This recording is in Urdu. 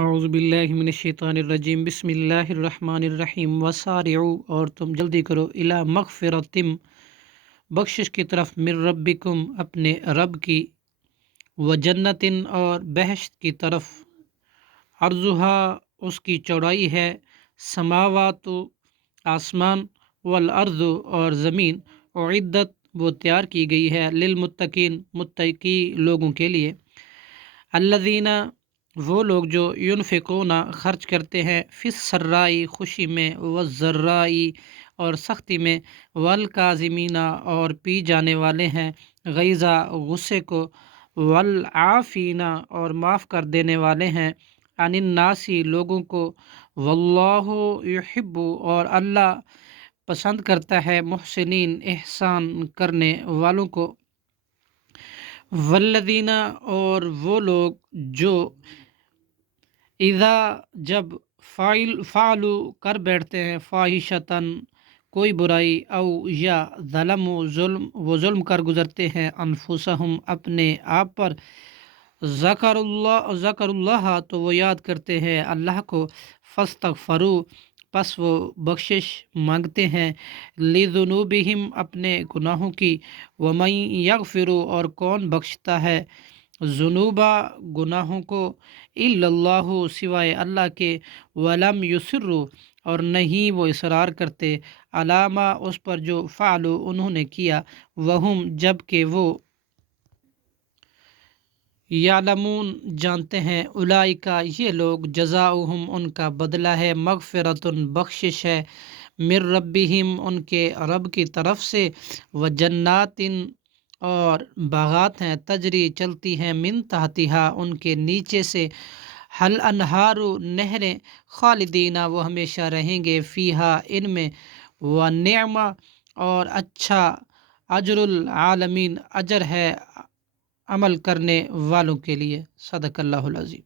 اعوذ باللہ من الشیطان الرجیم بسم اللہ الرحمن الرحیم وسارعوا، اور تم جلدی کرو، الی مغفرتم، بخشش کی طرف، من ربکم، اپنے رب کی، وجنتن، اور بہشت کی طرف، عرضہا، اس کی چوڑائی ہے، سماوات، آسمان، والارض، اور زمین، اعدت، وہ تیار کی گئی ہے، للمتقین، متقی لوگوں کے لیے، الذین، وہ لوگ جو ینفقون، خرچ کرتے ہیں، فی السرائی، خوشی میں، والضرائی، اور سختی میں، والکاظمین، اور پی جانے والے ہیں، غیظہ، غصے کو، والعافین، اور معاف کر دینے والے ہیں، عن الناسی، لوگوں کو، واللہ یحب، اور اللہ پسند کرتا ہے، محسنین، احسان کرنے والوں کو، والذین، اور وہ لوگ جو، اذا، جب، فعلو، کر بیٹھتے ہیں، فاحشتاً، کوئی برائی، او، یا، ظلم، وہ ظلم کر گزرتے ہیں، انفسہم، اپنے آپ پر، ذکر اللہ، تو وہ یاد کرتے ہیں اللہ کو، فاستغفروا، پس وہ بخشش مانگتے ہیں، لذنوبہم، اپنے گناہوں کی، ومن یغفر، اور کون بخشتا ہے، ذنوبا، گناہوں کو، الا اللہ، سوائے اللہ کے، ولم یصروا، اور نہیں وہ اصرار کرتے، علامہ، اس پر جو، فعلوا، انہوں نے کیا، وہم، جب کہ وہ، یعلمون، جانتے ہیں، اولئک، یہ لوگ، جزاؤہم، ان کا بدلہ ہے، مغفرتن، بخشش ہے، من ربہم، ان کے رب کی طرف سے، وجناتن، اور باغات ہیں، تجری، چلتی ہیں، من تحتہا، ان کے نیچے سے، حل انہار، نہریں، خالدین، وہ ہمیشہ رہیں گے، فیہا، ان میں، ونعم، اور اچھا، اجر العالمین، اجر ہے عمل کرنے والوں کے لیے، صدق اللہ العظیم۔